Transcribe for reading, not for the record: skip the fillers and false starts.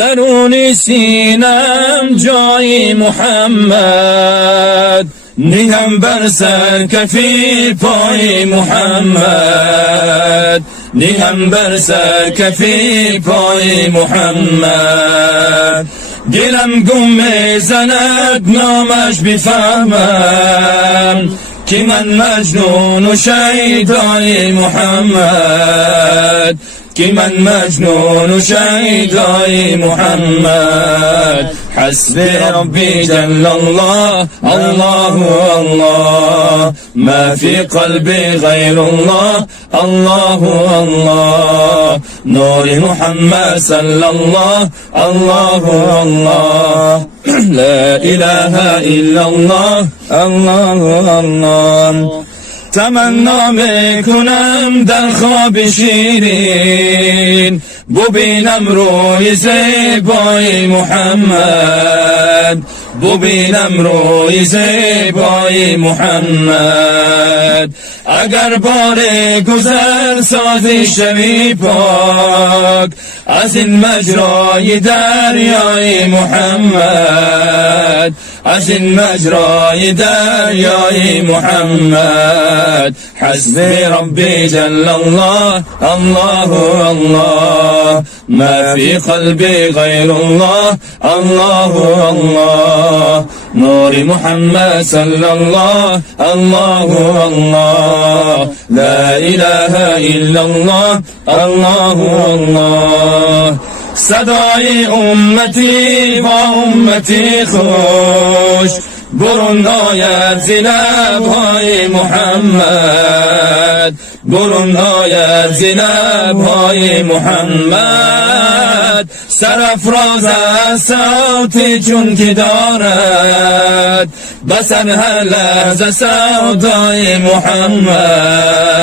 درون سینم جای محمد، نیم بر سر کفی پای محمد، نیم بر سر کفی پای محمد. دلم گم زند نامش بفهمم، که من مجنون و شیدای محمد، که من مجنون و شیدای محمد. حسبي ربي جل الله، الله الله، ما في قلبي غير الله، الله الله. نور محمد صلى الله، الله الله. لا إله إلا الله، الله الله. تمنا میکنم در خواب شیرین، ببینم روی زیبای محمد، ببینم روی زیبای محمد. اگر بار گذر سازی شوی پاک، از این مجرای دریای محمد، از این مجرای دریای محمد. حسبي ربي جل الله، الله الله، ما في قلبي غير الله، الله الله. نور محمد صلى الله، الله الله. لا إله إلا الله، الله الله. صدای امتی با امتی خوش، برون آید ز لب‌های محمد، برون آید ز لب‌های محمد. سرافراز از صوتی چون که دارد، بسر هر لحظه سودای محمد.